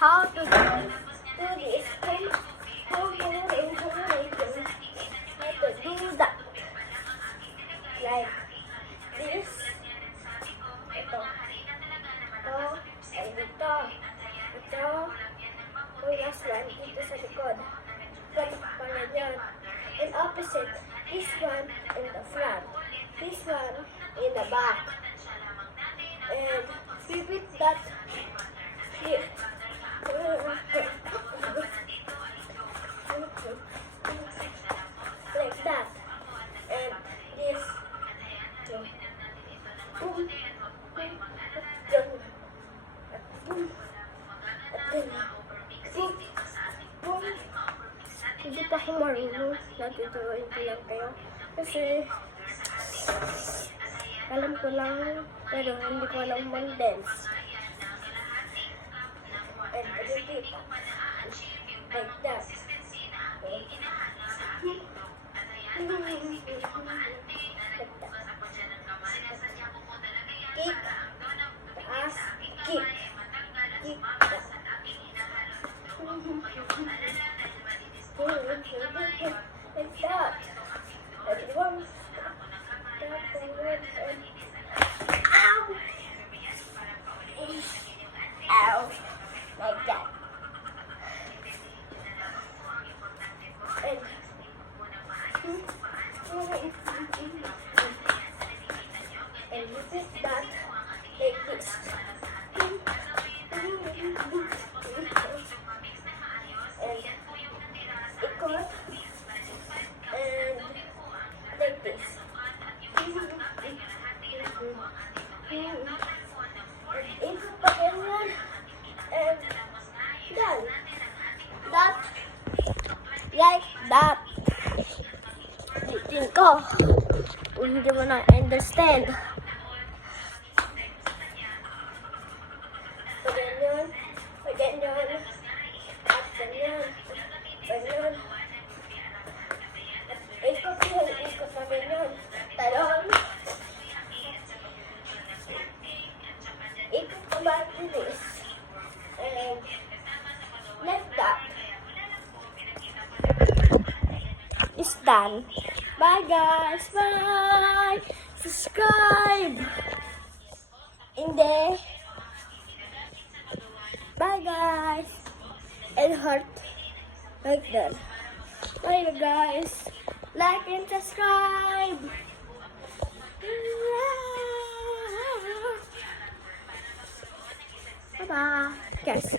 how to do this. How to do that. Like this. Ito. And ito. Yung last one, dito sa likod. Ganito pala yan. And opposite, this one in the front. This one in the back. And repeat that here. Like that. And this. Boom. Hindi pa ako marunong. Natuturuin ko lang kayo. Kasi alam ko lang, pero hindi ko alam mag-dance. And repeat. Like that. Kick. Taas. Kick. Kick. Like that. And one. Ow! Ow! Like that. And repeat that like this. And ikot. And like this. And ikot pa ganyan. And done. That. Like that. Ulitin ko. Kung hindi mo na-understand. Ganyan. Ganyan. At ganyan. Ganyan. Ikot yun. Ikot na ganyan. Talon. Ikot na ba this? And like that. It's done. Bye guys. Bye. Subscribe. Hindi. Bye guys. And heart. Like that. Bye guys. Like and subscribe. Bye bye. Yes.